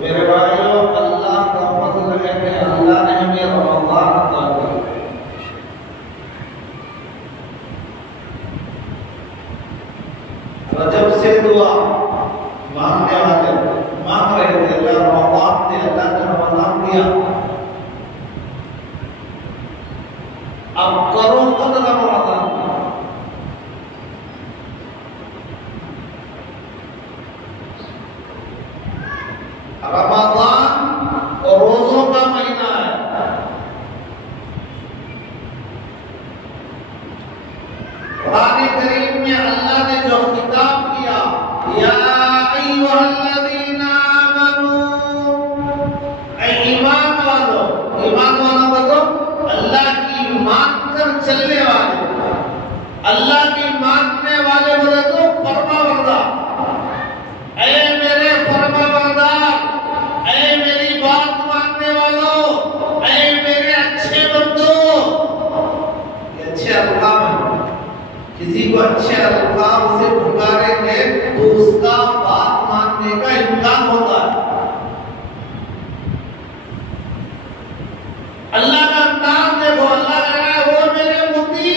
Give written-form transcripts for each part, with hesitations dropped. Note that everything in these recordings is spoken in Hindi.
मेरे भाइयों, अल्लाह का फज़ल है कि अल्लाह ने हमें रमज़ान अता किया। रजब से दुआ मांगने वाले मांग रहे थे, अल्लाह रमज़ान दे, अल्लाह ने रमज़ान दिया। अब करो कदर रमज़ान। रमज़ान रोज़ों का महीना है। कुरान करीम में अल्लाह ने जो खिताब किया, या अय्युहल्लज़ीना आमनू, ऐ ईमान वालों मतलब अल्लाह की मानकर चलने वाले, अल्लाह की मानने वाले बोले तो फरमाबरदार। ऐ मेरे फरमाबरदार, ऐ मेरी बात मानने वालों, ऐ मेरे अच्छे बंदो। ये अच्छे अल्फाज हैं। किसी को अच्छे अल्फाज से पुकारेंगे तो उसका बात मानने का इम्कान होता है। अल्लाह का नाम देखो, अल्लाह कह रहा है वो मेरे मुती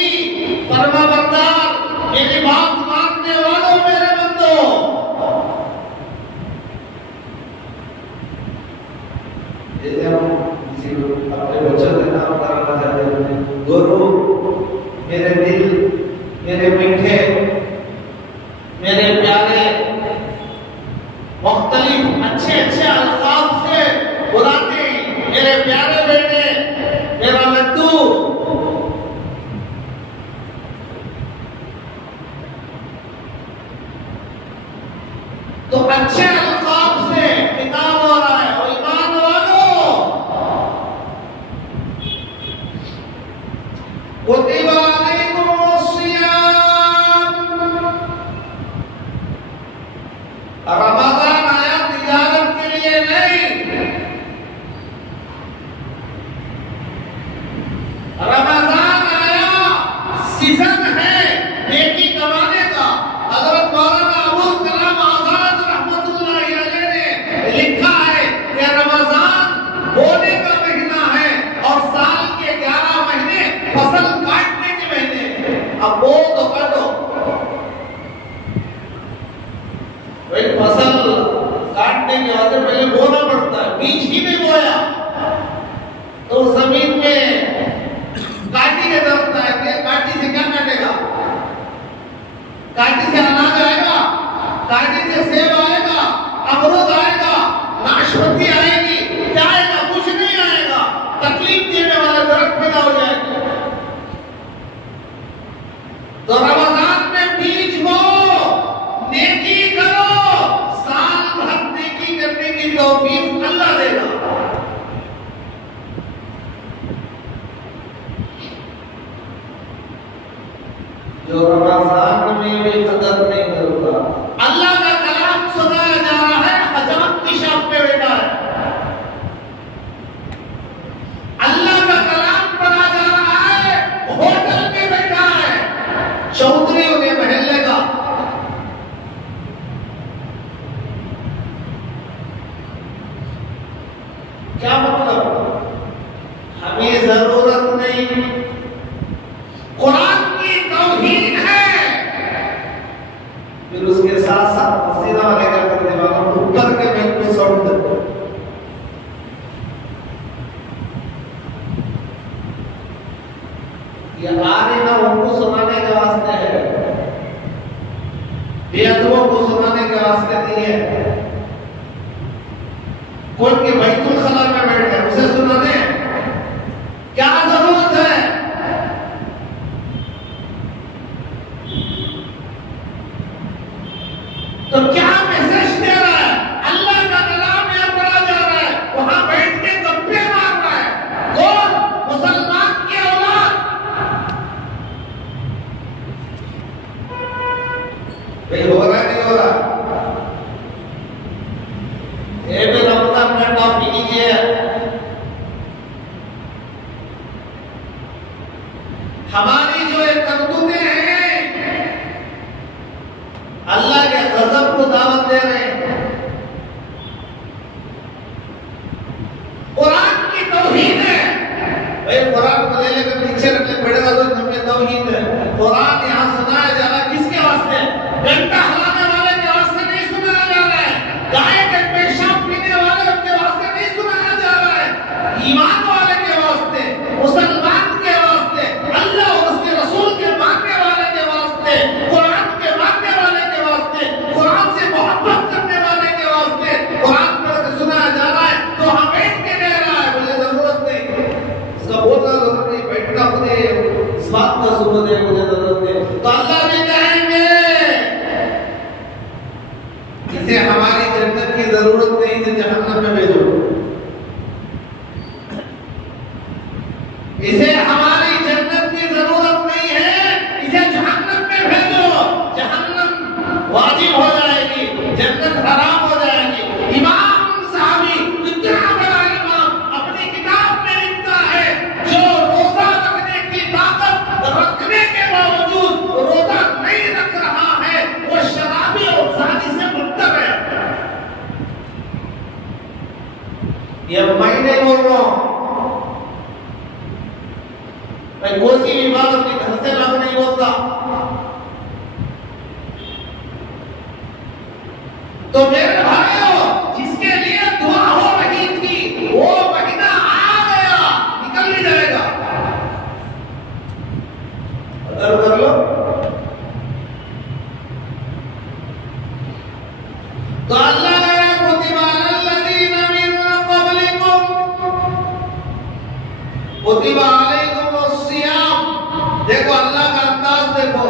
फरमाबरदार, मेरी बात मानने वालों, मेरे बंदो। जैसे हम किसी अपने बच्चों का नाम कराना चाहते हैं, गोरू, मेरे दिल, मेरे मीठे, मेरे प्यारे, मुख्तलिफ अच्छे अच्छे अल्फाज से बुलाते हैं, मेरे प्यारे बेटे, मेरा लड्डू। तो अच्छे अल्फाज से किताब हो रहा है। और ईमान वालों, कुतिबा अलैकुमुस्सियाम, रमज़ान आया तिजारत के लिए नहीं, रमज़ान आया सीजन है नेकी कमाने का। हज़रत मौलाना अबुल कलाम आज़ाद रहमतुल्लाहि अलैह ने लिखा है कि रमज़ान बोने का महीना है और साल के 11 महीने फसल काटने के महीने हैं। अब बो तो काटो, भाई फसल काटने के बाद पहले बोना पड़ता है। बीज ही नहीं बोया तो जमीन में काटी के दर्द आएंगे। काटी से क्या काटेगा? काटी से अनाज आएगा, काटी से सेब आएगा, अमरूद आएगा, नाशपाती आएगी, क्या आएगा? कुछ नहीं आएगा। तकलीफ देने वाला दर्द पैदा हो जाएगा। तो रमज़ान में बीज बो, नेकी करो, साल भर नेकी करने की तौफीक अल्लाह देगा। जो रमज़ान में भी कदर नहीं करता, अल्लाह का कलाम सुनाया जा रहा है, हजाम की शाम पे बैठा है। अल्लाह का कलाम पढ़ा जा रहा है, होटल में बैठा है, चौधरी उन्हें महल्ले का। क्या मतलब? हमें जरूरत नहीं। कुरान की तौहीद है। फिर उसके साथ साथ मसीहा वाले क्या करने वाला ऊपर के मैं को साउंड ये आ रही ना उनको सुनाने के वास्ते है, बेअदबों को सुनाने के वास्ते नहीं है। कौन के बैतुल खला में बैठे उसे सुनाने क्या जरूरत है? तो क्या मैसेज दे रहा है? अल्लाह का कलाम यहाँ पढ़ा जा रहा है, वहां बैठ के गप्पे मार रहा है। कौन? मुसलमान की औलाद। भाई हो रहा नहीं हो रहा? ये भी रमजान में टॉपिक कीजिए। हमारी जो एक करतूतें हैं अल्लाह के गजब को दावत दे रहे हैं। कुरान की तौहीद है। भाई कुरान को ले लेकर पीछे रखने पड़ेगा तो हमें तौहीद है। कुरान यहाँ सुनाया जा रहा है किसके वास्ते? घंटा हिलाने वाले के वास्ते नहीं सुनाया जा रहा है। गाय के पेशाब पीने वाले के वास्ते नहीं सुनाया जा रहा है। ईमान वाले के वास्ते, मुसलमान के वास्ते, अल्लाह और उसके रसूल के मानने वाले के वास्ते, कुरान के मानने वाले के वास्ते, कुरान से मोहब्बत करने वाले के वास्ते कुरान पढ़ के सुनाया जा रहा है। तो हम बैठ के कह रहा है मुझे जरूरत नहीं, इसका बोलना जरूरत नहीं, बैठना मुझे इस बात का सुबह दे, मुझे जरूरत नहीं। तो अल्लाह भी कहेंगे इसे हमारी जन्नत की जरूरत नहीं, इसे जहन्नम में भेजो। इसे हमारी जन्नत की जरूरत नहीं है, इसे जहन्नम में भेजो। जहन्नम वाजिब हो जाएगी, जन्नत हराम हो जाएगी। इमाम साहबी इतना बड़ा इमाम अपनी किताब में लिखता है जो रोजा रखने की ताकत रखने के बावजूद रोजा नहीं रख रहा है वो शराबी और ज़ानी से बदतर है। ये मैंने बोल रहा हूं, मैं कोई भी बात अपने घर से लाभ नहीं बोलता। तो मेरे भाइयों जिसके लिए दुआ हो रही थी वो महीना आ गया, निकल ही जाएगा। अदर कर लो। तो अल्लाह ने कुतिबा अलल्लज़ीना मिन क़ब्लिकुम कुतिबा अलैकुमुस सियाम। देखो अल्लाह का अंदाज देखो।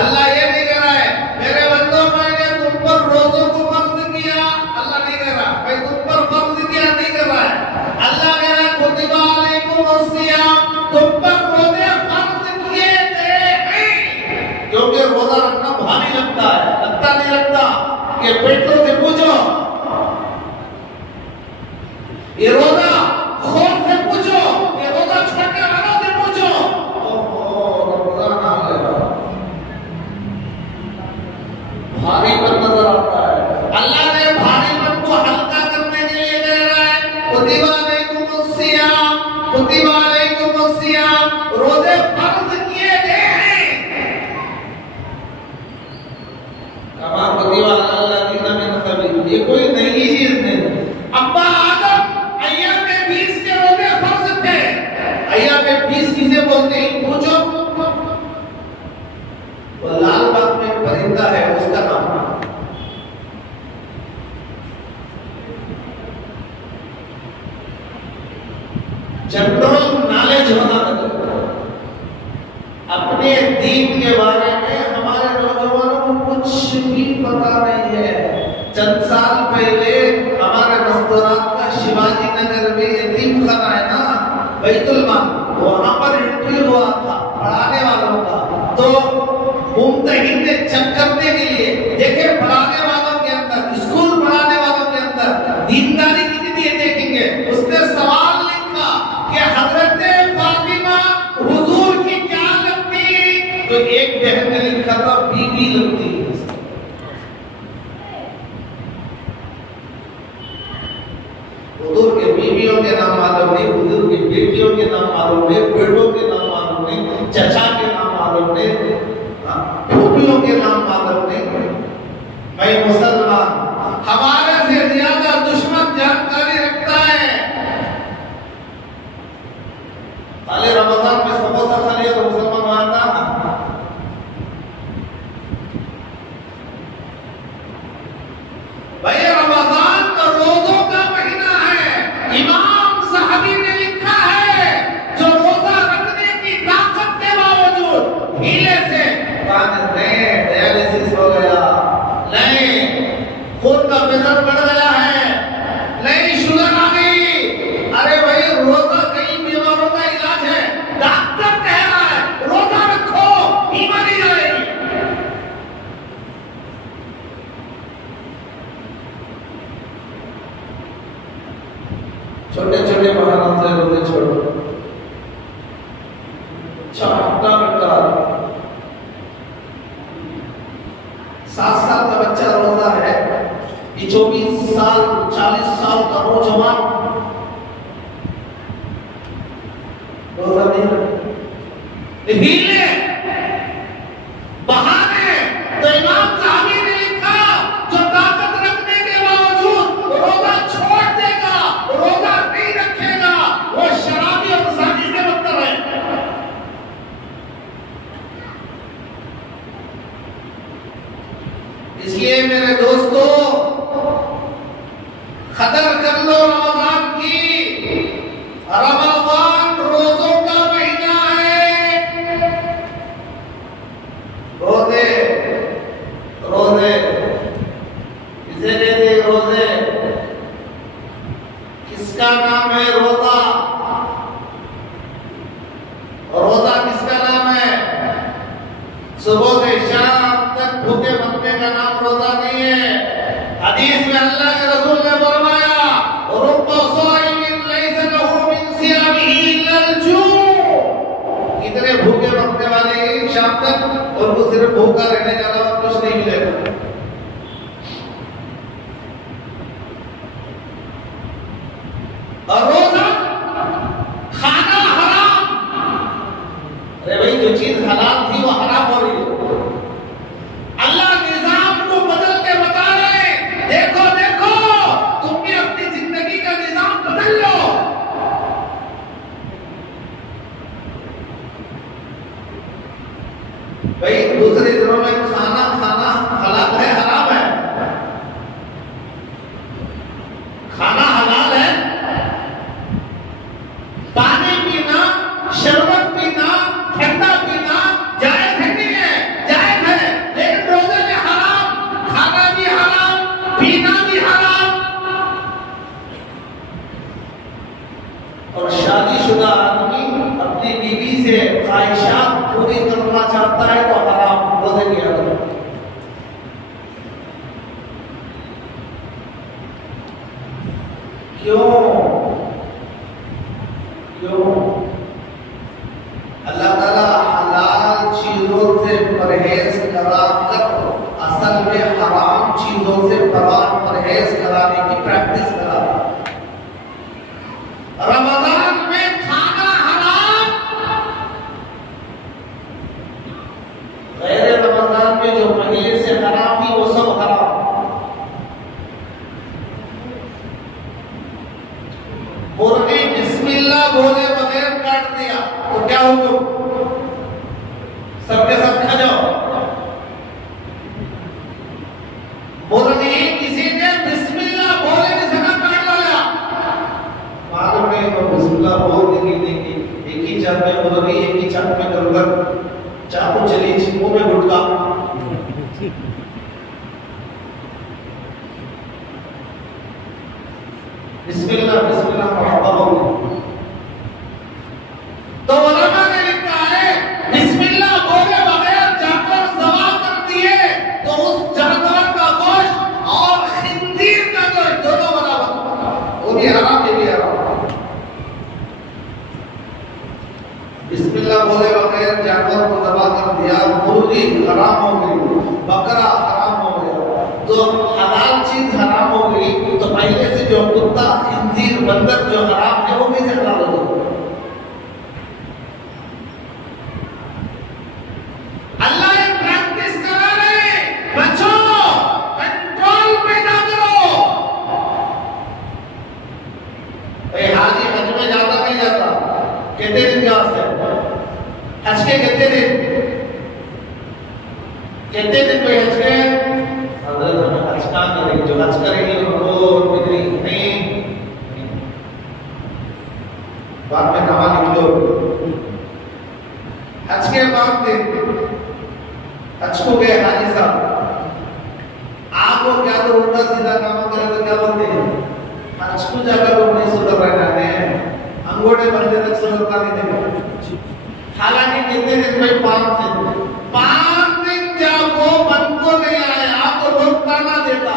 अल्लाह ये नहीं कह रहा है मेरे बंदों मैंने तुम पर रोजों को फर्ज किया, अल्लाह नहीं कह रहा भाई तुम पर फर्ज किया, नहीं कर रहा है। अल्लाह कह रहा है कुतिबा अलैकुमुस सियाम, तुम पर रोजे फर्ज किए गए। क्योंकि रोजा रखना भारी लगता है, लगता नहीं लगता? ये पेटों से पूछो, ये रोजा खोल से पूछो, ये रोजा छोड़ने वालों से पूछो। रमजान आ गया, भारीपन नजर आता है। अल्लाह ने भारीपन को हल्का करने के लिए कह रहा है कुतिबा अलैकुमुस सियाम, कुतिबा अलैकुमुस सियाम, रोजे फर्ज किए गए हैं। कमा कुतिबा अलल्लज़ीना मिन क़ब्लिकुम, ये कोई नई चीज नहीं। अब्बा आदम अय्यामे 20 के रोजे फर्ज थे। अय्यामे 20 किसे बोलते हैं पूछो? वो लाल बाग में परिंदा है उसका नाम। जनरल नॉलेज होना अपने दीन के बारे में हमारे नौजवानों को कुछ भी पता नहीं है। चंद साल पहले हमारे मस्तूरात का शिवाजी नगर में यतीम खाना है ना, बैतुल माल, वहां पर इंटरव्यू हुआ था पढ़ाने वालों का। तो मुमतहिन ने चेक करने के लिए देखे पढ़ाने वालों के अंदर, स्कूल पढ़ाने वालों के अंदर दीनदारी कितनी है देखेंगे। उसने सवाल लिखा कि हजरत फातिमा हुजूर की क्या लगती? तो एक बहन ने लिखा था बीबी लगती। हुजूर के बीबी बीवियों के नाम मालूम नहीं, बुजुर्ग की बेटियों के नाम मालूम नहीं, बेटों के नाम मालूम नहीं, चचा के नाम मालूम नहीं, फूफियों के नाम मालूम नहीं। भाई मुसलमान हमारे से ज्यादा दुश्मन जानकारी रखता है। खाली रमजान में समोसा खा लिया तो मुसलमान मानता है। भाई रमजान तो रोजों का महीना है। इमाम साहबी ने लिखा है जो रोजा रखने की ताकत के बावजूद हीले से डायलिसिस हो गया, नहीं खून का प्रेशर बढ़ गया है, नहीं शुगर आ गई, अरे भाई रोजा कई बीमारों का इलाज है, डॉक्टर कह रहा है रोजा रखो बीमारी जाएगी। छोटे छोटे बहानों से रोजे छोड़ो। 7 साल का बच्चा रोजा है, 24 साल 40 साल का नौजवान रोजा नहीं रखते, हीले बहाने। तो इमाम साहबी ने लिखा जो ताकत रखने के बावजूद रोजा छोड़ देगा, रोजा नहीं रखेगा, वो शराबी और साजी से बदतर है। इसलिए मेरे दोस्तों कदर कर लो रमजान की। रमजान रोजों का महीना है। रोजे रोजे किसे कहते हैं? रोजे किसका नाम है? रोजा। रोजा किसका नाम है? सुबह से शाम तक भूखे मरने का नाम रोजा नहीं है। हदीस में अल्लाह के रसूल ने फरमाया रुब्बा साइमिन लैसा लहू मिन सियामिही इल्ला अल-जू। इतने भूखे मरने वाले हैं शाम तक, उनको सिर्फ भूखा रहने के अलावा कुछ नहीं मिलेगा। और रोजा खाना हराम। अरे भाई जो चीज हलाल थी वो हराम हो रही है। अल्लाह निजाम को बदल के बता रहे, देखो देखो तुम भी अपनी जिंदगी का निजाम बदल लो। भाई दूसरे दिनों में खाना खाना हलाल है हराम है? खाना हलाल है, पानी पीना, शरबत पीना, ठंडा पीना जायज है नहीं है? जायज है, लेकिन रोजे में हराम, खाना भी हराम, पीना भी हराम। और शादीशुदा आदमी अपनी बीवी से ख्वाहिशात पूरी करना चाहता है तो हराम, रोजे की हराम। क्यों क्यों? अल्लाह ताला हलाल चीजों से परहेज कराकर असल में हराम चीजों से परहेज कराने की प्रैक्टिस करा। रमजान में खाना हराम, गैर रमजान में जो पहले से हराम थी वो सब हराम। मुर्गी बिस्मिल्लाह बोले बगैर काट दिया तो क्या हुक्म? सबके सब खा जाओ। मुर्गी किसी ने बिस्मिल्लाह बोले नहीं सका काट लाया, मालूम नहीं तो बिस्मिल्लाह बोल देगी एक ही चाट में मुर्गी, एक ही चाट में गलगल, चाकू चली मुंह में गुटका। बिस्मिल्लाह बिस्मिल्लाह मरहबा बोलो। तो उलमा ने लिखा है बिस्मिल्लाह बोले बगैर जानवर ज़बह कर दिए तो उस जानवर का गोश्त और खिंजीर का गोश्त दोनों बराबर, वो भी हराम ये भी हराम। बिस्मिल्लाह बोले बगैर जानवर को ज़बह कर दिया, मुर्गी हराम हो गई, बकरा हराम हो गया। तो हलाल चीज हराम हो गई तो पहले से जो कुत्ता खिंजीर बंदर जो हराम है वो कैसे हलाल हो गया? अल्लाह ये प्रैक्टिस करा रहे, बचो, कंट्रोल पैदा करो। हाजी हज में जाता नहीं जाता, कितने दिन का वास्ते हज के कितने दिन कोई हज के हज का करेंगे, जो हज करेंगे उनको नहीं बाद में नवा निकलो। हज के बाद दिन हज को गए हाजी साहब, आपको क्या तो उल्टा सीधा काम करे तो क्या बोलते हैं, हज को जाकर वो नहीं सुधर रहे हैं, अंगूठे बंदे तक सुधरता नहीं देगा। हालांकि कितने दिन में 5 दिन जब वो बंद को नहीं आया तो लोग ताना देता,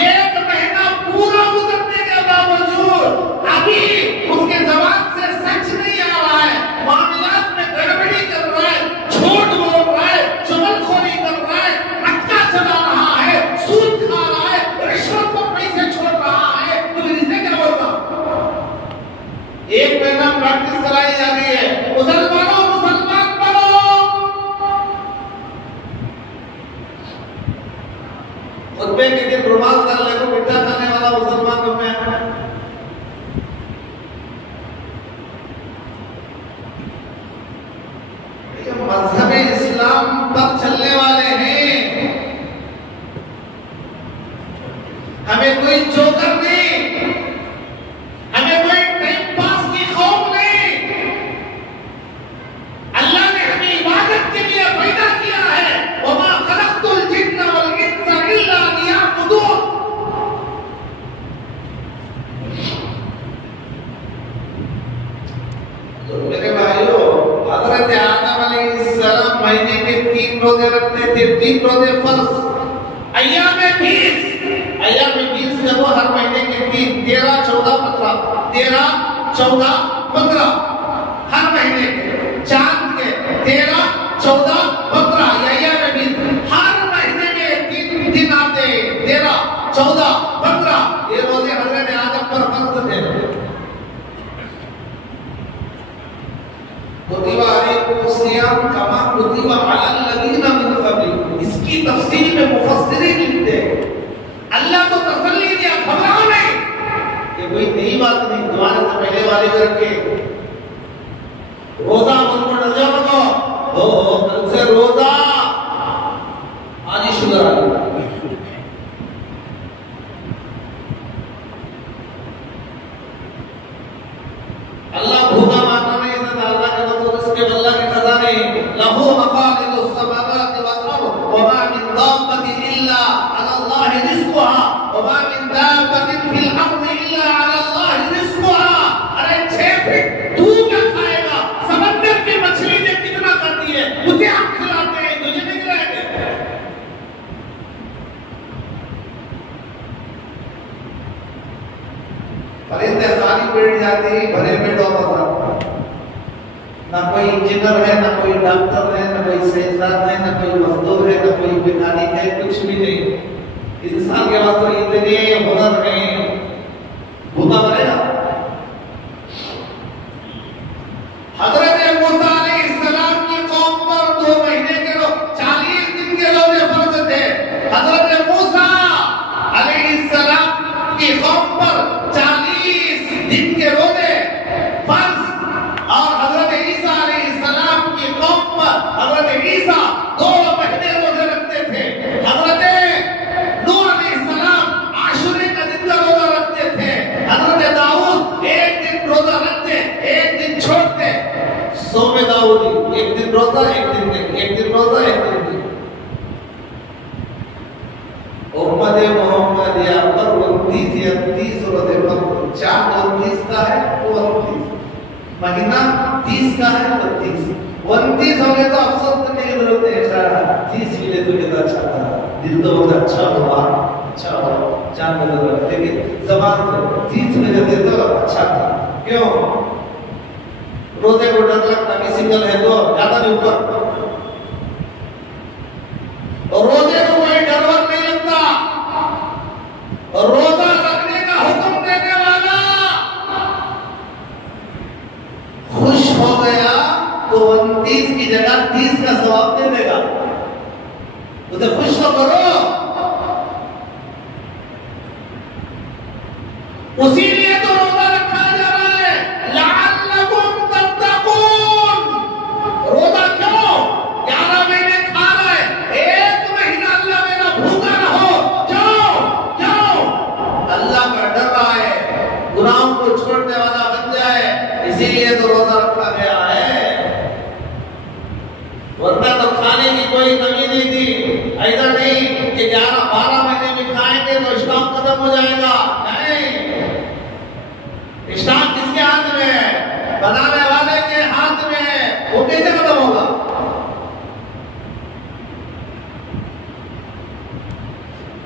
एक महीना पूरा गुजरने के बावजूद अभी उसके जबान से सच नहीं आ रहा है, मामलात में गड़बड़ी कर रहा है, झूठ बोल रहा है, चुगलखोरी कर रहा है, मटका चला रहा है, सूद खा रहा है, रिश्वत को पैसे छोड़ रहा है, तो इसने क्या बोलना? एक महीना प्रैक्टिस कराई जा रही है, मुसलमानों मुसलमान बनो। खुतबे के दिन रुमाल डालने को मिठा खाने वाला मुसलमान कब में है? मजहब इस्लाम पर चलने वाले हैं, हमें कोई जोकर नहीं, हमें कोई टाइम पास की खौफ नहीं। अल्लाह ने हमें इबादत के लिए पैदा किया है, वमा खलक़तुल जिन्ना वल इंसा इल्ला लियअबुदून। तो मेरे भाइयों, हज़रत आदम अलैहिस्सलाम महीने के 3 रोजे रखते थे, 3 रोजे फर्ज, अय्यामे 20 जब हर महीने के 3, 13, 14, 15 हर महीने के, चांद के 13, 14, 15 अय्यामे 20 हर महीने में 3 दिन आते, 13, 14, 15 ये रोजे हज़रत आदम पर फर्ज थे। कुतिबा अलैकुम सियाम कमा कुतिबा अलल लदीना मिन क़ब्लिकुम, इसकी तफसीर में मुफस्सिरीन लिखते हैं, अल्लाह को तसल्ली दिया, घबराओ नहीं, ये कोई नई बात नहीं, तुम्हारे से पहले वाले को रखे रोजा उनको डर जाओ, हो कल से रोजा, आज ही शुगर आ गया। अल्लाह भूखा मारना नहीं, अल्लाह के बंदों इसके अल्लाह के खजाने, लहू मकालिदुस समावाति वल अर्द वमा मिन दाब्बतिन इल्ला अलल्लाहि रिज़्कुहा वमा मिन दाब्बतिन फिल अर्दि इल्ला अलल्लाहि रिज़्कुहा। अरे 6 फीट तू क्या खाएगा? समंदर की मछली ने कितना कर दी है, उसे हम खिलाते हैं, तुझे नहीं खिलाएंगे। परिंदे खाली पेट जाते ही भरे पेट वापस आते, ना कोई इंजीनियर है, ना कोई डॉक्टर है, ना कोई साइंसदान है, ना कोई मजदूर है, ना कोई मैकेनिक है, कुछ भी नहीं। इंसान के पास तो इतने हुनर है, भूखा मरेगा। हज़रत मूसा अलैहिस्सलाम की कौम पर 2 महीने के 40 दिन के रोजे फर्ज थे। हज़रत मूसा अलैहिस्सलाम की कौम पर 40 दिन के रोजे फर्ज, और हज़रत ईसा अलैहिस्सलाम की कौम पर हज़रत ईसा 2 महीने रोजे रखते थे। हज़रत नूह अलैहिस्सलाम आशुरे का दिन का रोजा रखते थे। हज़रत दाऊद 1 दिन रोजा रखते, 1 दिन छोड़ते। सोमे दाऊदी 1 दिन रोजा, 1 दिन नहीं, 1 दिन रोजा, 1 दिन नहीं। उम्मत मोहम्मदिया पर 29 या 30 रोजे पर 4 29 का है, 29 महीना 30 का है, 29 हो गए तो अफसोस करने की जरूरत है, 30 मिले तो कितना अच्छा था, दिल तो बहुत अच्छा हुआ, अच्छा हुआ, चांद में तो लेकिन जबान से 30 मिले थे तो अच्छा था। क्यों? रोजे को डर लगता कि सिंगल है तो ज्यादा नहीं ऊपर, रोजे को कोई डर नहीं लगता, रोजा रखने उसीलिए तो रोजा रखा जा रहा है, लअल्लकुम तत्तकून। रोजा क्यों? 11 महीने खा रहे, 1 महीना अल्लाह मेरा भूखा रहो। क्यों? अल्लाह का डर रहा है, गुनाहों को छोड़ने वाला बन जाए, इसीलिए तो रोजा रखा गया है। वरना तो खाने की कोई कमी नहीं थी। ऐसा नहीं कि 11-12 महीने में खाएंगे तो स्टॉक खत्म हो जाएगा। नहीं, स्टॉक किसके हाथ में है? बनाने वाले के हाथ में है। वो कैसे खत्म होगा?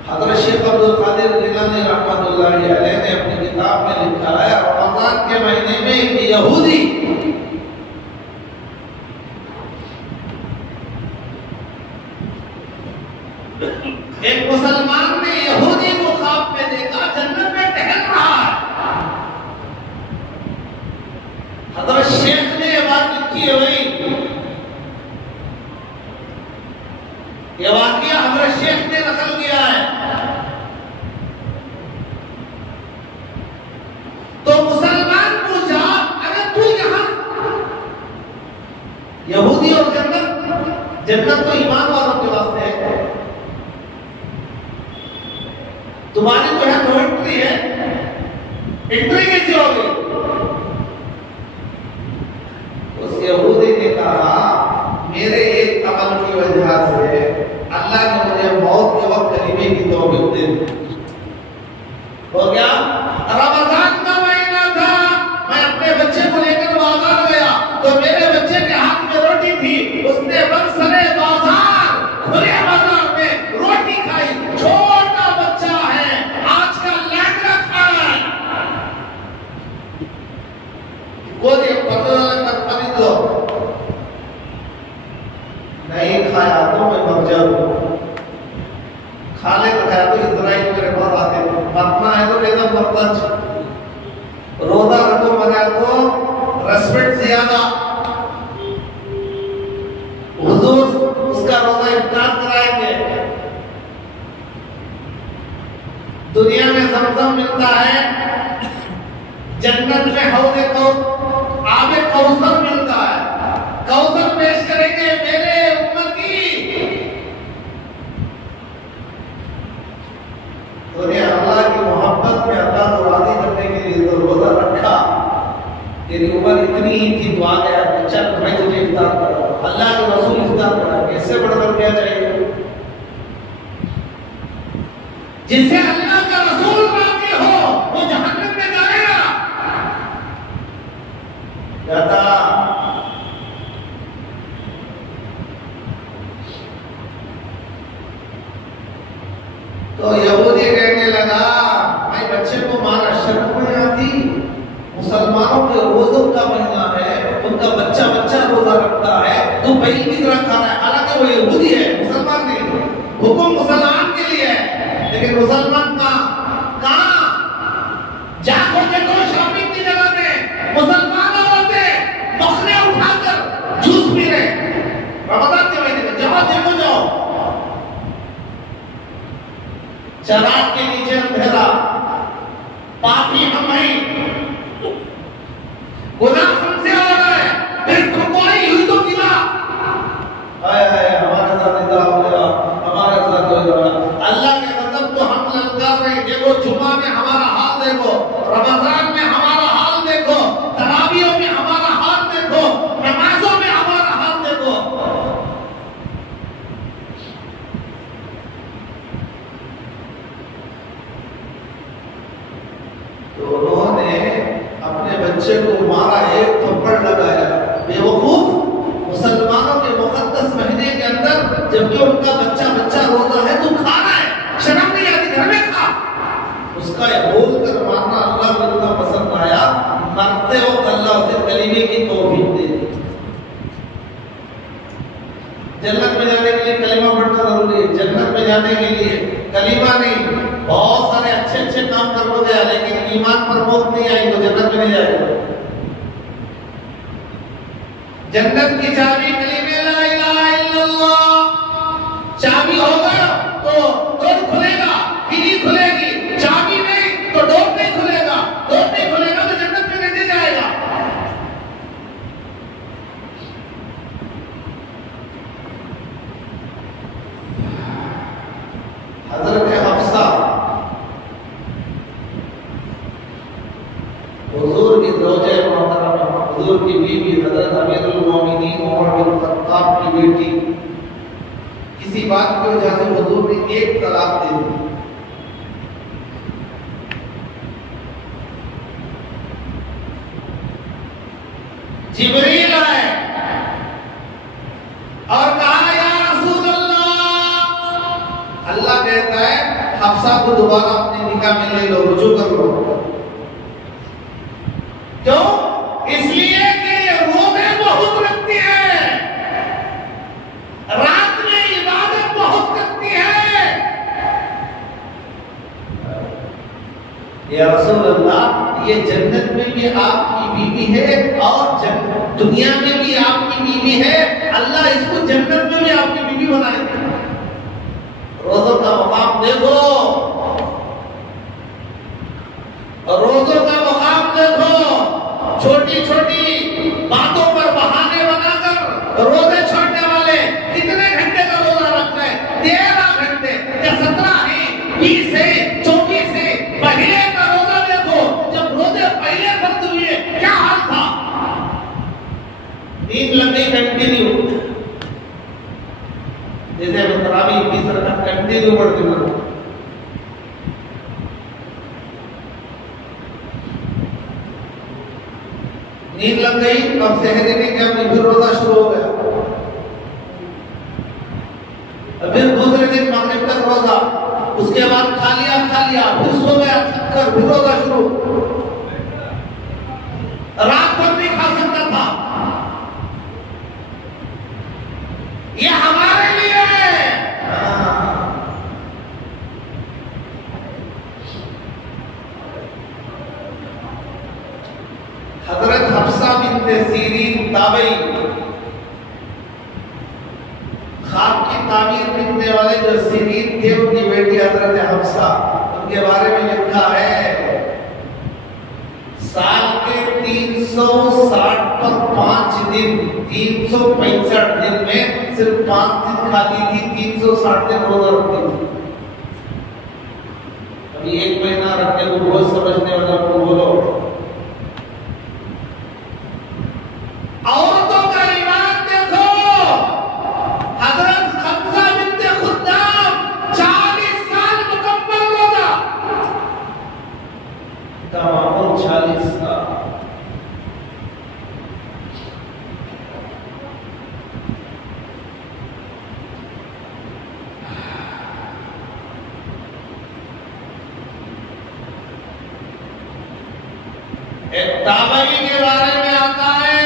हज़रत शेख अब्दुल कादिर जिलानी रहमतुल्लाहि अलैह ने अपनी किताब में लिखा है, रमजान के महीने में एक यहूदी एक मुसलमान ने यहूदी को ख्वाब में देखा, जन्नत में टहल रहा है। हज़रत शेख ने ये बात लिखी है भाई, ये वाकया हज़रत शेख ने नकल किया है। तो मुसलमान पूछा, अगर तू यहां यहूदी और जन्नत तो ईमान वालों के वास्ते है, तुम्हारी तो है नो एंट्री है, एंट्री कैसे होगी? उस यहूदी ने कहा, मेरे एक अमल की वजह से अल्लाह ने मुझे मौत के वक्त कलीमे की तौफीक दे दी। हो गया? रमजान का महीना था, मैं अपने बच्चे को लेकर बाजार गया तो मेरे बच्चे के हाथ में रोटी थी, उसने बरसरे बाजार, खुले बाजार में रोटी खाई। छोटा बच्चा है, आज का लैंगड़ा खा रहा है। कोई पता दो, नहीं खाया तो मैं मर जाऊं। खाने का खाया तो इजराइल मेरे पास आते, मरना है तो बेदम मरता। रोजा रखो मना तो रेस्पेक्ट ज्यादा। हुजूर उसका रोजा इफ्तार कराएंगे। दुनिया में ज़मज़म मिलता है, जन्नत में हौज़े आबे कौसर मिलता है। कौसर पेश करेंगे मेरे उम्मती। तूने अल्लाह की मोहब्बत में अल्लाह को राज़ी करने के लिए तो रोजा रखा, तेरी उम्र इतनी ही थी तो आ गया, चल मैं तुझे इफ्तार करा, अल्लाह के रसूल इफ्तार करा, इससे बढ़कर क्या चाहिए? जिससे अल्लाह का रसूल राज़ी हो वो जहन्नम में जाएगा। जाता तो यहूदी कहने लगा, मैं बच्चे को मारा, शर्म नहीं आती? मुसलमानों के रोजों का महीना है, उनका बच्चा रोजा रखता है, तो बैल की तरह खाना है। हालांकि वो यहूदी है, मुसलमान नहीं। हुक्म मुसलमान के लिए है, लेकिन मुसलमान कहाँ जाको देखो शॉपिंग की जगह में मुसलमान औरतें बकरे उठाकर जूस पी रहे रमजान के महीने में। जाओ देखो, जाओ। चराग के नीचे अंधेरा, पापी हम हैं, गुनाह हमसे हो रहा है, फिर ठुकराई हुई तो गिरा। हाय हाय, हमारे साथ इधर हो गया, हमारे साथ हो गया। अल्लाह के गज़ब को हम ललकार रहे। देखो जुमा में हमारा हाल देखो, रमजान में हमारा हाल देखो, तरावियों में हमारा हाल देखो, नमाजों में हमारा हाल देखो। तो उन्होंने अपने बच्चे को मारा, एक थप्पड़ लगाया। बेवकूफ, मुसलमानों के मुकद्दस महीने के अंदर जबकि उनका बच्चा रोजा है, तू खा रहा है, शर्म नहीं आती? घर में खा। उसका बोल कर मारना अल्लाह को इतना पसंद आया, मरते वक्त अल्लाह उसे कलीमे की तौफीक दे दी। जन्नत में जाने के लिए कलीमा पढ़ना जरूरी है। जन्नत में जाने के लिए कलीमा नहीं, बहुत सारे अच्छे काम कर लो गया, लेकिन ईमान पर मौत नहीं आई तो जन्नत में नहीं जाएगा। जन्नत की चाबी कलीमे ला इलाहा इल्लल्लाह। चाबी होगा तो डोर खुलेगा, कीली खुलेगी। चाबी नहीं तो डोर नहीं खुलेगा। हुजूर की ज़ौजे मोहतरमा, हुजूर की बीवी हज़रत अमीरुल मोमिनीन उमर बिन खत्ताब की बेटी, किसी बात की वजह से हुजूर ने एक तलाक दे दी। जिब्रील आए और कहा या रसूल अल्लाह, अल्लाह कहता है हफ्सा को दोबारा अपने निकाह में ले लो, रुजू कर लो। क्यों? इसलिए कि ये रोज़े बहुत रखती है, रात में इबादत बहुत करती है। या रसूल अल्लाह, ये जन्नत में भी आपकी बीवी है और दुनिया में भी आपकी बीवी है, अल्लाह इसको जन्नत में भी आपकी बीवी बनाए। रोज़ों का मकाम देखो, रोज़ों का मकाम देखो। छोटी छोटी बातों पर बहाने बनाकर रोजे छोड़ने वाले कितने घंटे का रोजा रखते हैं? 13 घंटे या 17 है, 20 है, 24 है। पहले का रोजा देखो, जब रोजे पहले फर्ज हुए क्या हाल था? नींद लग गई कंटिन्यू, जैसे तरावी 20 रकात कंटिन्यू पढ़ती हूँ। नींद लग गई और सहरी ने क्या, फिर रोजा शुरू हो गया। फिर दूसरे दिन मगरिब तक रोजा, उसके बाद खा लिया फिर सो गया, थक फिर रोजा शुरू। रात भर नहीं खा सकता था। ये हमारे लिए है। हजरत हफ्सा बिन्ते सीरीन ताबई, ख्वाब की ताबीर लिखने वाले जो सीरीन थे, उनकी बेटी हजरत हफ्सा, उनके बारे में लिखा है साल के 360 पर 5 दिन, 365 दिन में सिर्फ 5 दिन खाती थी, 360 दिन रोजा रखती थी। अभी 1 महीना रखने को बहुत समझने वाला को बोलो। औरतों का ईमान देखो, हजरत हफ्सा बिन्ते खुद्दाम 40 साल मुकम्मल रोजा, तमाम 40 साल। एक ताबई के बारे में आता है,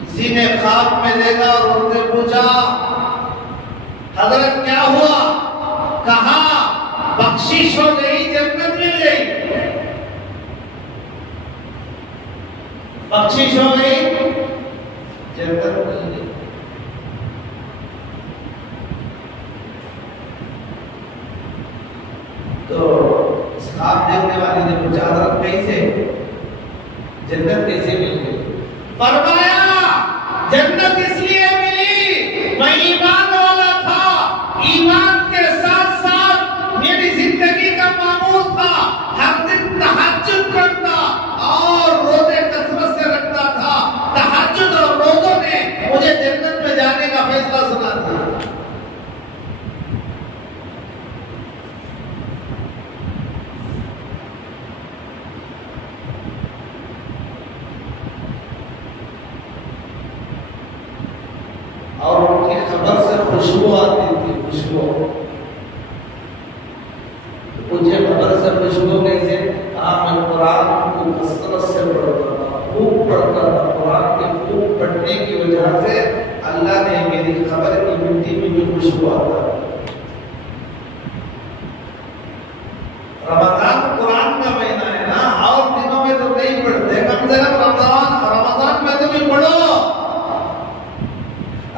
किसी ने ख्वाब में देखा और उनसे पूछा हजरत क्या हुआ? कहा बख्शिश हो गई, जन्नत मिल गई। बख्शिश हो गई, जन्नत मिल गई। तो ख्वाब देखने वाले ने पूछा हजरत कैसे, जन्नत कैसे मिल गई? फरमाया जन्नत इसलिए मिली, मैं ईमान वाला था, ईमान के साथ साथ मेरी जिंदगी का मामूल था, हर दिन तहज्जुद करता और रोजे कसरत से रखता था। तहज्जुद और रोजों ने मुझे जन्नत में जाने का फैसला सुना था। और उनकी खबर से खुशबू आती थी, खुशबू। मुझे खबर से खुशबू कैसे? मैं कुरान को कसरत से पढ़ता था, खूब पढ़ता था। कुरान के खूब पढ़ने की वजह से अल्लाह ने मेरी खबर की मिट्टी में भी खुशबू आता है। रमजान कुरान का महीना है ना, और दिनों में तो नहीं पढ़ते, कम से कम रमजान में तो भी पढ़ो,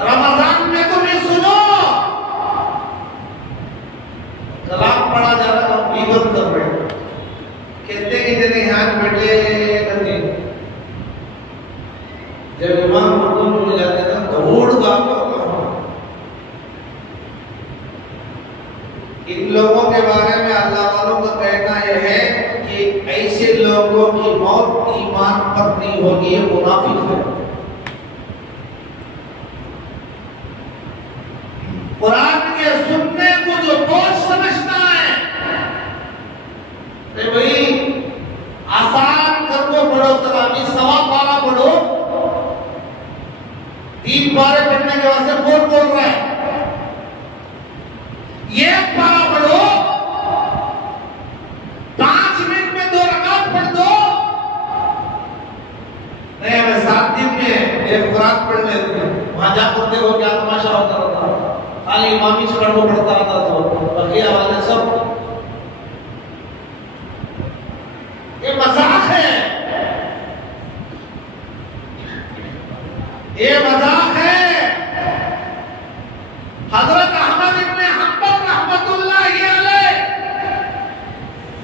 रमजान में तो भी सुनो। कलाम पढ़ा जा रहा है, गीबत कर रहे हैं, कहते कि तेरे यहाँ बैठे करते। जब इमाम मखदूम हो जाते हैं ना, दौड़ भागो, इन लोगों के बारे में अल्लाह वालों का कहना यह है कि ऐसे लोगों की मौत ईमान पर नहीं होगी, ये मुनाफिक है। कुरान के सुनने को जो बोझ समझता है, तो भाई आसान करको पढ़ो, तलामी सवा पारा पढ़ो, 3 पारे पढ़ने के वास्ते बोल रहा है, ये पारा पढ़ो, 5 मिनट में 2 रकात पढ़ दो। नहीं, मैं 7 दिन में एक कुरान पढ़ लेते हैं, वहां जाकर देखो क्या तमाशा होता रहता, खाली इमामी चढ़ को पढ़ता रहता, तो बकिया वाले सब ये मजाक है, ये मजाक है। हजरत अहमद इब्ने हंबल रहमतुल्लाहि अलैह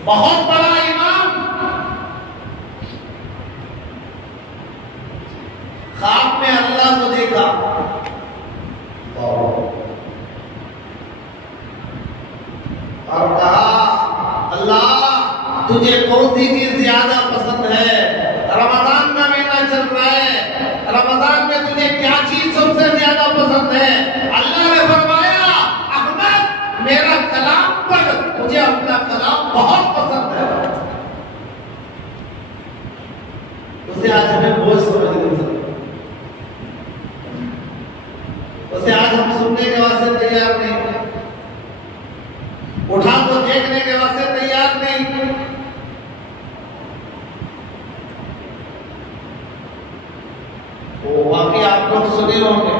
बहुत बड़ा इमाम, ख्वाब में अल्लाह को देखा और कहा, अल्लाह तुझे कौन सी चीज ज्यादा पसंद है? रमजान का महीना चल रहा है, रमजान में तुझे क्या चीज सबसे ज्यादा पसंद है? अल्लाह ने फरमाया, अहमद मेरा कलाम पढ़, मुझे अपना कलाम बहुत पसंद है। उसे आज हमें बोझ समझ नहीं सकते, उसे आज हम सुनने के वास्ते तैयार नहीं, उठा को देखने के वास्ते तैयार नहीं। वो वाकई आप लोग सुने होंगे,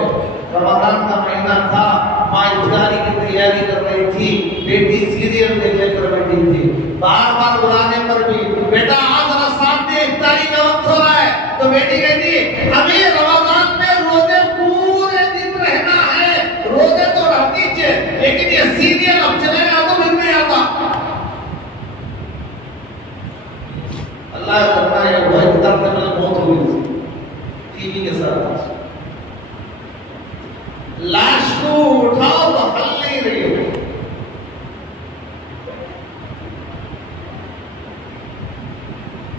रमजान का महीना था, माँ इफ्तारी की तैयारी कर रही थी, बेटी सीरियल देखने कर बैठी थी, बार बार बुलाने पर भी, बेटा आज जरा साथ दे, इफ्तारी का वक्त हो रहा है, तो बेटी कहती अभी रमजान में रोजे पूरे दिन रहना है, रोजे तो रह दीजिए, लेकिन ये सीरियल अब चलेगा तो फिर नहीं आता। अल्लाह करता है वो एक तरफ से मौत हो गई टीवी के साथ, लाश को उठाओ तो हल नहीं रही,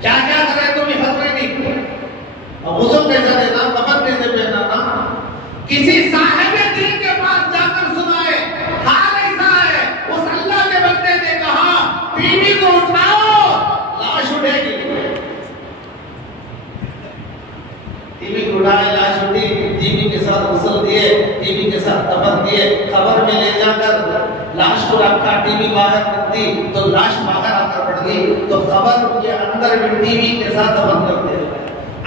क्या क्या करे तो भी हल नहीं, गुस्ल कैसा देना, कफन कैसे पहनाना, किसी साहिब दिल के पास जाकर सुनाए, हाल ऐसा है, उस अल्लाह के बंदे ने कहा टीवी को उठाओ, लाश उठेगी, टीवी को उठाए, लाश उठी, टीवी के साथ गुस्ल दिए, टीवी के साथ कफन दिए, खबर में ले जाकर लाश को रखा, टीवी बाहर रख दी तो लाश बाहर आकर पड़ गई, तो खबर के अंदर भी टीवी के साथ कफन कर दिया।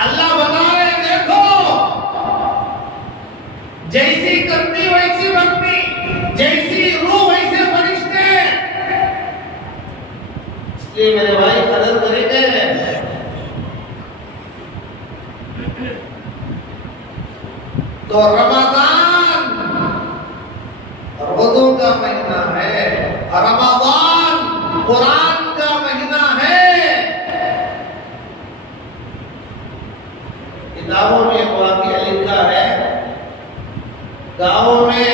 अल्लाह बता रहे देखो, जैसी करनी वैसी बननी, जैसी रूह वैसे फरिश्ते। इसलिए मेरे भाई कदर करेंगे, तो रमजान रोज़ों का महीना है, रमजान कुरान का महीना है। किताबों में एक वाक़या लिखा है, गाँव में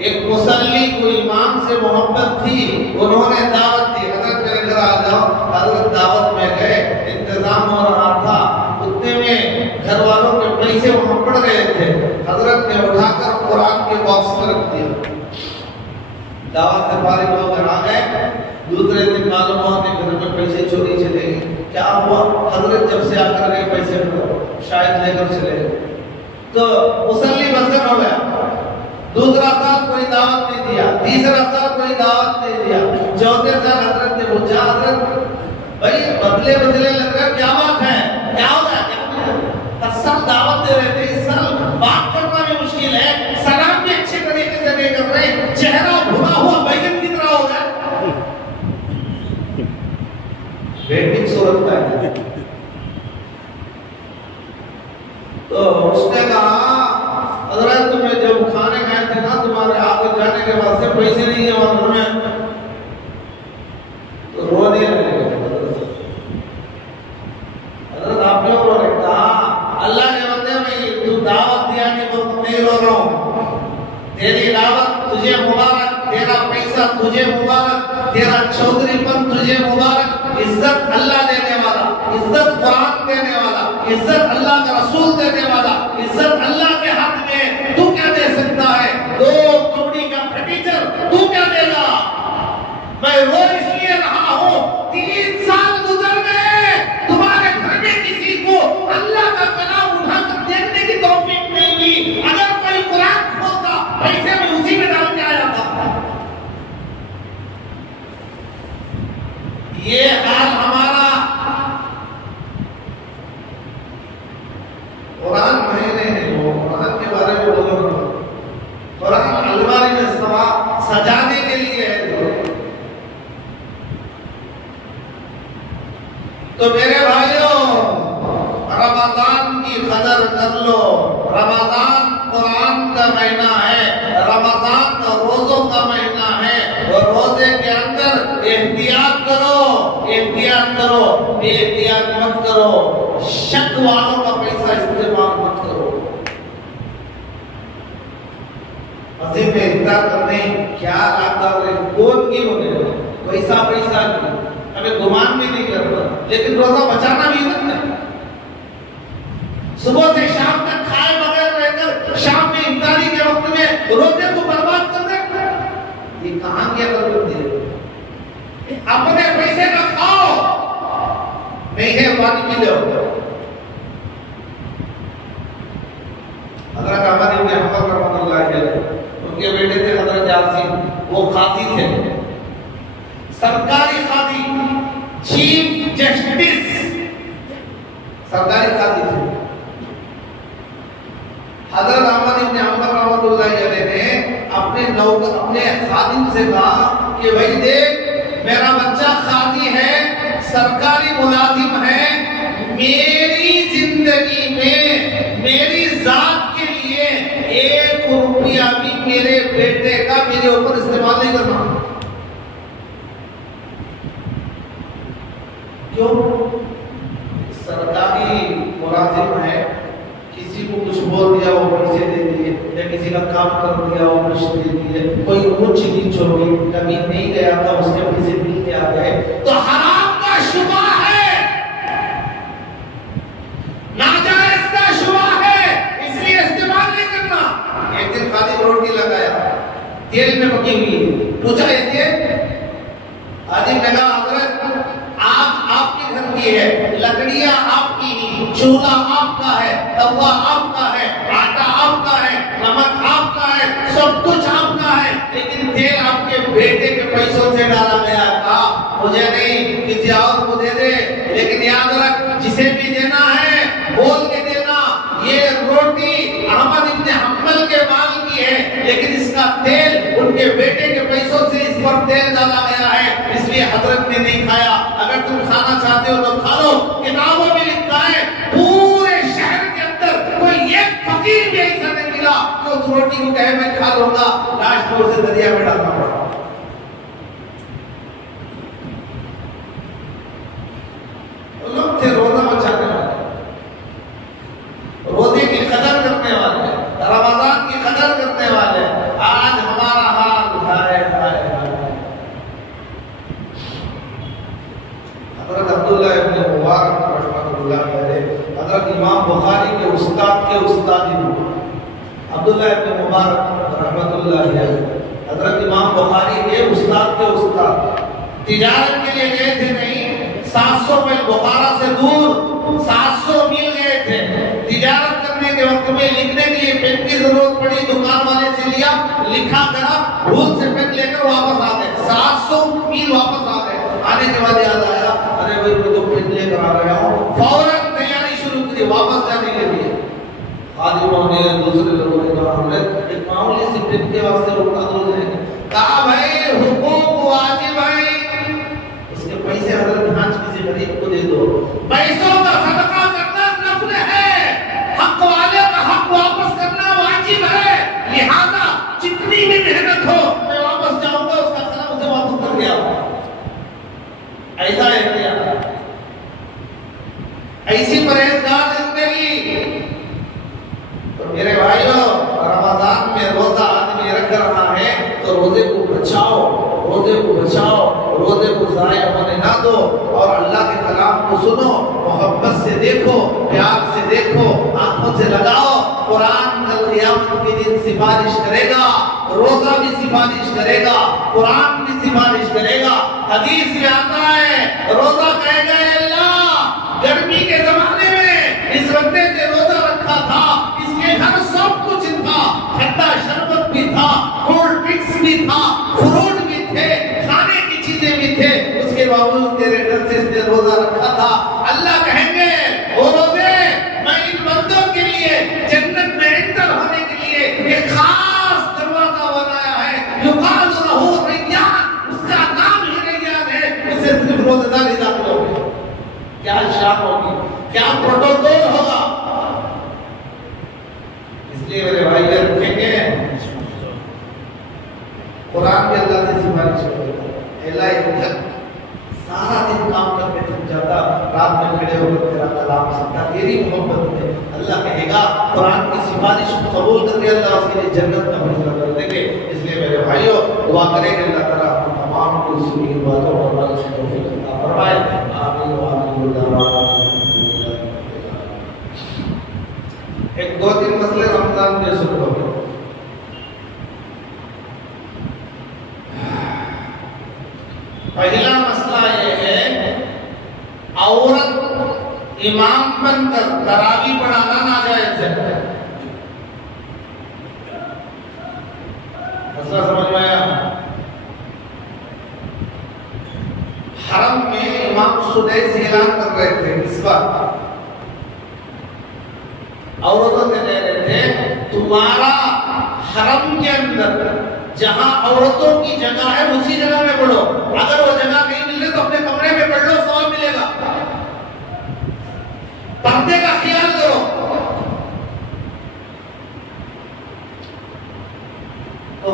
एक मुसल्ली को इमाम से मोहब्बत थी, उन्होंने दावत दी, हजरत मेरे घर आ जाओ, हजरत दावत में गए, इंतजाम हो रहा था, उतने में घर वालों के पैसे वहां पड़ गए थे, हजरत ने उठाकर कुरान के बॉक्स में रख दिया, दावत से फारिग होकर आ गए, दूसरे दिन मालूम हुआ कि घर में पैसे चोरी चले गए, क्या हुआ? हजरत जब से आकर गए पैसे शायद लेकर चले गए, तो मुसल्ली बंधन हो गया। दूसरा साल कोई दावत नहीं दिया, तीसरा साल कोई दावत नहीं दिया, चौथे साल हजरत ने पूछा, हजरत भाई बदले बदले लग रहा, क्या बात है, क्या हो गया? सब दावत दे रहे थे, इस साल बात करना भी मुश्किल है, सलाम भी अच्छे तरीके से नहीं कर रहे, चेहरा भुना हुआ बैगन की तरह हो गया, बेटी सूरत का है। तो उसने कहा, हजरत तुम्हें जब खाने गए थे ना, तुम्हारे आगे जाने के बाद से पैसे नहीं है वहां घर में, तो रोने लगे। हजरत आप क्यों रो रहे? कहा अल्लाह ने बंदे में तू दावत दिया कि मैं नहीं रो रहा हूं, तेरी दावत तुझे मुबारक, तेरा पैसा तुझे मुबारक, तेरा चौधरीपन तुझे मुबारक। इज्जत अल्लाह देने वाला, इज्जत कुरान देने वाला, इज्जत अल्लाह का रसूल देने वाला, इज्जत अल्लाह के हाथ में तू क्या दे सकता है? 2 कौड़ी का फर्नीचर तू क्या देगा? मैं रो इसलिए रहा हूँ, 3 साल गुजर गए, तुम्हारे घर में किसी को अल्लाह का कलाम उठाकर देखने की तौफीक नहीं हुई। अगर कोई कुरान खोलता, पैसे में उसी में डाल के आया था। ये हाल हमारा। कुरान महीने हैं, वो कुरान के बारे में बोलो। कुरान अलमारी में सजाने के लिए है। तो मेरे भाइयों, रमजान की कदर कर लो। रमजान कुरान का महीना है, रमजान रोजों का महीना है, और रोजे के अंदर एहतियात करो, एहतियात करो, बेएहतियात मत करो, शक वालों का पैसा इस्तेमाल मत करो। मस्जिद में इफ्तार करने क्या आता है, कौन की होने पैसा पैसा की हमें गुमान भी नहीं करता, लेकिन रोजा बचाना भी इतना है। सुबह से शाम तक खाए बगैर रहकर शाम में इफ्तारी के वक्त में रोजे को बर्बाद कर दे, ये कहां की अकल होती है? अपने पैसे का खाओ, नहीं है पानी पी लो। हजरत अहमद इब्न हंबल रहमतुल्लाह अलैह, उनके बेटे थे हजरत यासीन, वो काजी थे, सरकारी काजी, चीफ जस्टिस, सरकारी काजी थे। हजरत अहमद इब्न हंबल रहमतुल्लाह अलैह ने अपने खादिम से कहा कि भाई देख, मेरा बच्चा काजी है, सरकारी मुलाजिम है, मेरी जिंदगी में मेरी जात के लिए 1 रुपया भी मेरे बेटे का मेरे ऊपर इस्तेमाल नहीं करना। क्यों? सरकारी मुलाजिम है, किसी को कुछ बोल दिया वो पैसे दे दिए, या किसी का काम कर दिया वो पैसे दे दिए, कोई ऊंच नीच हो गई, कभी नहीं गया था उसके पैसे मिल के आ गए, तो हराम का शुबा है, नाजायज का शुबा है, इसलिए इस्तेमाल नहीं करना। एक दिन खाली रोटी लगाया, तेल में पकी हुई, पूछा ये आदमी ने कहा हजरत आग आपके घर की है, लकड़ियां आपकी, चूल्हा आपका है, तवा आपका है, आटा आपका है, नमक आपका है, सब कुछ आपका है, लेकिन तेल आपके बेटे के पैसों से डाला गया था। मुझे नहीं, किसी और को दे दे, लेकिन याद रख, जिसे भी देना है बोल के देना। ये रोटी अहमद इब्न हंबल के माल की है, लेकिन इसका तेल उनके बेटे के पैसों से इस पर तेल डाला गया है, इसलिए हजरत ने नहीं खाया। अगर तुम खाना चाहते हो तो खा लो। किताबों में लिखा है पूरे शहर के अंदर कोई एक फकीर भी ऐसा नहीं मिला कि उस रोटी को कहे मैं खा लूंगा, लास्ट में उसे दरिया में डालना पड़ा। लोग थे रोजा बचाने वाले, रोजे की कदर करने वाले, रमजान की कदर करने वाले। आज हमारा हाल है। हजरत अब्दुल्लाह इब्न मुबारक रहमतुल्लाह अलैह, हजरत इमाम बुखारी के उस्ताद के उस्ताद अब्दुल्लाह इब्न मुबारक रहमतुल्लाह अलैह, हजरत इमाम बुखारी के उस्ताद तिजारत के लिए गए थे। नहीं, 700 मील बुखारा से दूर 700 मील गए थे तिजारत करने के वक्त में। लिखने के लिए पेन की जरूरत पड़ी, दुकान वाले से लिया, लिखा करा, भूल से पेन लेकर वापस आ गए। 700 मील वापस आ गए। आने के बाद याद आया, अरे भाई मैं तो पेन लेकर आ रहा हूँ। फौरन तैयारी शुरू करी वापस जाने के लिए। आदिमों ने, दूसरे लोगों ने कहा हमने एक मामूली सी पेन के वास्ते रोका दो। कहा भाई हुकूक वाजिब है, उसके पैसे अगर ढांच किसी गरीब को दे दो। पैसों का सदका करना नफल है, हक वाले का हक वापस करना वाजिब है। लिहाजा जितनी भी मेहनत हो मैं वापस जाऊंगा, उसका कलम उसे वापस कर दिया। ऐसा है क्या? ऐसी परहेजगार जिंदगी। तो मेरे भाइयों, रमजान में रोजा आदमी रख रहा है तो तो रोजे को बचाओ, रोजे को बचाओ, रोजे को ज़ाया होने ना दो और अल्लाह के कलाम को सुनो, मोहब्बत से देखो, प्यार से देखो, आंखों से लगाओ। कुरान कल क़यामत के दिन सिफारिश करेगा, रोजा भी सिफारिश करेगा, कुरान भी सिफारिश करेगा। हदीस में आता है रोजा कहेगा अल्लाह गर्मी के जमाने में इस बंदे ने रोजा रखा था, इसके घर सब कुछ था, ठंडा शरबत भी था, कोल्ड ड्रिंक्स भी था, फ्रूट भी थे, खाने की चीजें भी थे, उसके बावजूद तेरे घर से इसने रोजा रखा था। अल्लाह कहेंगे ओ रोजे मैं इन बंदों के लिए जन्नत में एंटर होने के लिए एक खास दरवाजा बनाया है, युकालु लहू रय्यान, उसका नाम ही रय्यान है, उसे सिर्फ रोजेदार ही दाखिल होंगे। क्या शान होगी, क्या प्रोटोकॉल होगा। इसलिए मेरे भाई रखेंगे कुरान के अल्लाह से सिफारिश करेगा, सारा दिन काम करके थक जाता, रात में खड़े होकर तेरा कलाम सुनता, तेरी मोहब्बत में अल्लाह कहेगा कुरान की सिफारिश को कबूल करके अल्लाह उसके लिए जन्नत का फैसला कर देंगे। इसलिए मेरे भाइयों दुआ करेंगे अल्लाह ताला हम तमाम को सुनी बातों और अमल से तौफीक अता फरमाए। आमीन व आमीन दुआ। एक दो तीन मसले रमजान में शुरू हो गए। पहला मसला ये है औरत इमाम बनकर तरावी पढ़ाना नाजायज है। मसला समझ में आया? हरम में इमाम सुबह से ऐलान कर रहे थे इस बार, औरतों से कह रहे थे तुम्हारा हरम के अंदर जहां औरतों की जगह है उसी जगह में पढ़ो, अगर वो जगह नहीं मिल रही तो अपने कमरे में पढ़ लो, सवाब मिलेगा। पर्दे का ख्याल करो। तो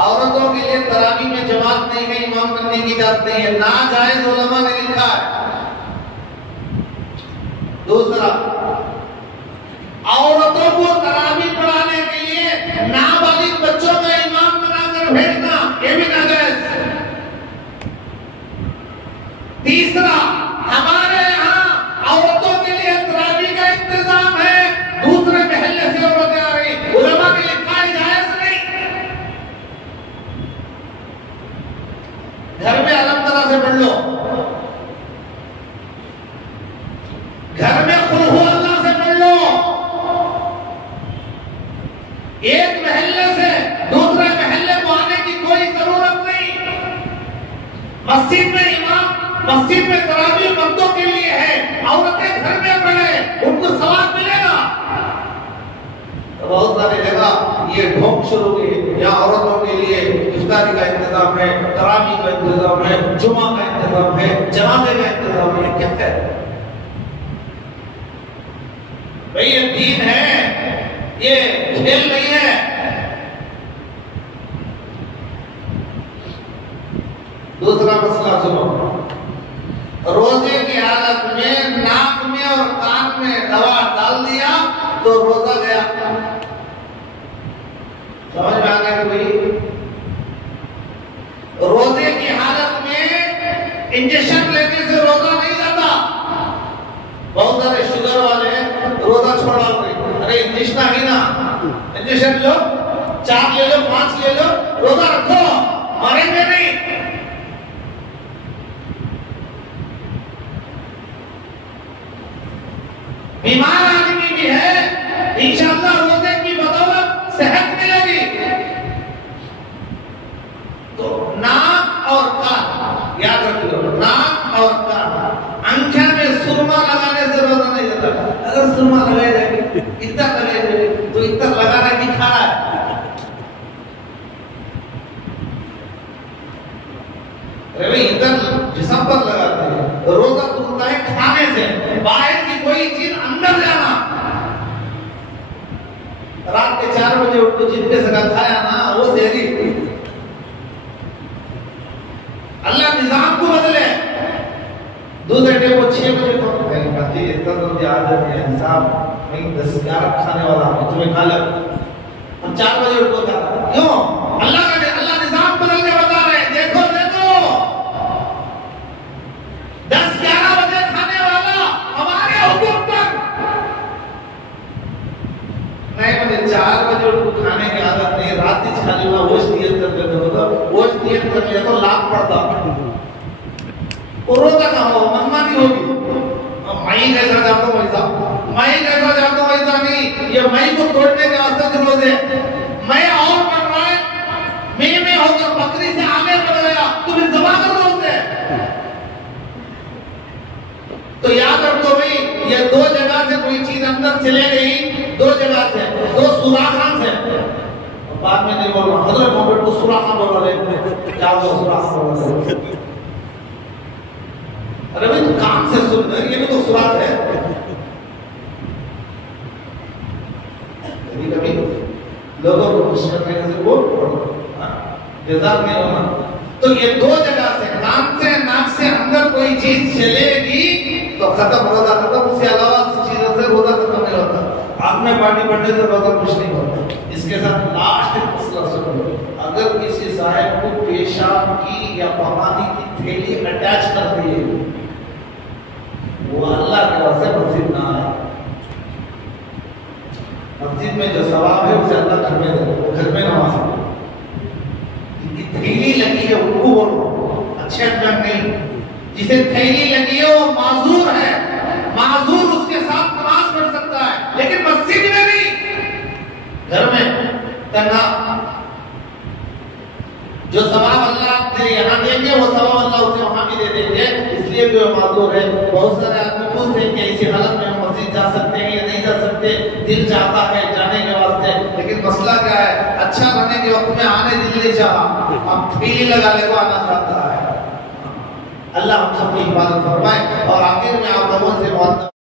औरतों के लिए तरावी में जमात नहीं है, इमाम बनने की इजाजत नहीं है, नाजायज उलमा ने लिखा है। दूसरा, औरतों को तरावी पढ़ाने के लिए नाबालिग बच्चों का इमाम बनाकर भेजना, ये भी नाजायज। तीसरा, हमारे यहाँ औरतों के लिए तरावी का इंतजाम है, दूसरे महल्ले से औरतें आ रही, उलमा ने लिखा है जायज नहीं। घर में अलग तरह से पढ़ लो, घर में कुल हु अल्लाह से पढ़ लो। एक महल्ले से दूसरे महल्ले को आने की कोई जरूरत नहीं। मस्जिद में इमाम, मस्जिद में तरावी मर्दों के लिए है, औरतें घर में पढ़े, उनको सवाब मिलेगा। तो बहुत सारी जगह ये ढोंग शुरू हुई, यहाँ औरतों के लिए इफ्तारी का इंतजाम है, तरावी का इंतजाम है, जुमा का इंतजाम है, जनाजे का इंतजाम है। क्या है भाई? ये दीन है, ये खेल नहीं है। दूसरा मसला सुनो, रोजे की हालत में नाक में और कान में दवा डाल दिया तो रोजा गया। समझ में आ गया कि भाई रोजे की हालत में इंजेक्शन लेने से रोजा नहीं जाता। बहुत सारे शुगर वाले रोजा छोड़ा, अरे इंजेक्शन ही ना, इंजेक्शन लो, 4 ले लो, 5 ले लो, रोजा रखो, मरेंगे नहीं। बीमार आदमी भी है, इंशाअल्लाह रोजे की बदौलत सेहत मिलेगी। तो नाक और कान याद रख लो, नाक और कान। अंगूठे में सुरमा लगाने से रोजा नहीं जाता। अगर सुरमा लगाए जाएगी, इतना लगाए जाएगी तो इतना लगाना दिखा रहा है। अरे भाई इतना जिस्म पर लगाते हैं, रोजा टूटता है खाने से, बाहर की कोई चीज अंदर जाना। रात के 4 बजे उठ को जितने से खाया ना वो सेहरी। अल्लाह निजाम को बदले। दूसरे डे को 6 बजे तो कहीं इतना तो आदत है हिसाब कहीं 10-11 खाने वाला तुम्हें खा लो, हम 4 बजे उठ को खा। क्यों? अल्लाह का ओश नियत कर लेते हो तो ओश नियत कर लिया तो लाभ पड़ता, रोजा ना हो, मनमानी होगी। मई कैसा जाता हूँ वैसा, मई कैसा जाता हूँ वैसा नहीं, ये मई को तोड़ने के वास्ते जो रोजे मैं और बढ़ रहा है, मैं होकर बकरी से आगे बढ़ गया, तुम्हें जमा कर रोजे। तो याद रखो भाई, ये दो जगह से कोई चीज अंदर चले गई, दो जगह से, दो सुराखा से। बाद में नहीं बोल रहा, हजरत मोहम्मद को सुराखा बोल रहे, क्या वो सुराखा बोल रहे? अरे भाई तो कान से सुन, ये भी तो सुराख है। कभी लोगों को खुश करने से बोल जज़ाक नहीं होना। तो ये दो जगह से, कान से नाक से अंदर कोई चीज चलेगी तो खत्म, रोजा खत्म। उसके अलावा चीजों से रोजा खत्म नहीं होता। आग में पानी पड़ने से रोजा कुछ नहीं होता। इसके साथ लास्ट मसला सुनो, अगर किसी साहिब को पेशाब की या पानी की थैली अटैच कर दी है, वो अल्लाह के वास्ते मस्जिद ना आए। मस्जिद में जो सवाब है उसे अल्लाह घर में दे, घर में नमाज पढ़ो। जिनकी थैली लगी है वो बोलो, अच्छे ढंग नहीं। जिसे थैली लगी है वो माजूर है, माजूर उसके साथ नमाज पढ़ सकता है, लेकिन मस्जिद में नहीं, घर में तन्हा। जो सवाब अल्लाह तेरे यहाँ देंगे वो सवाब अल्लाह उसे वहां भी दे देंगे, इसलिए भी वो माजूर है। बहुत सारे आदमी पूछते हैं कि ऐसी हालत में हम मस्जिद जा सकते हैं या नहीं जा सकते, दिल चाहता है जाने के वास्ते, लेकिन मसला क्या है, अच्छा रहने के वक्त में आने दिल नहीं चाहा, अब थैली लगाने को आना चाहता है। अल्लाह हम सबकी हिफाजत फरमाए। और आखिर में आप लोगों से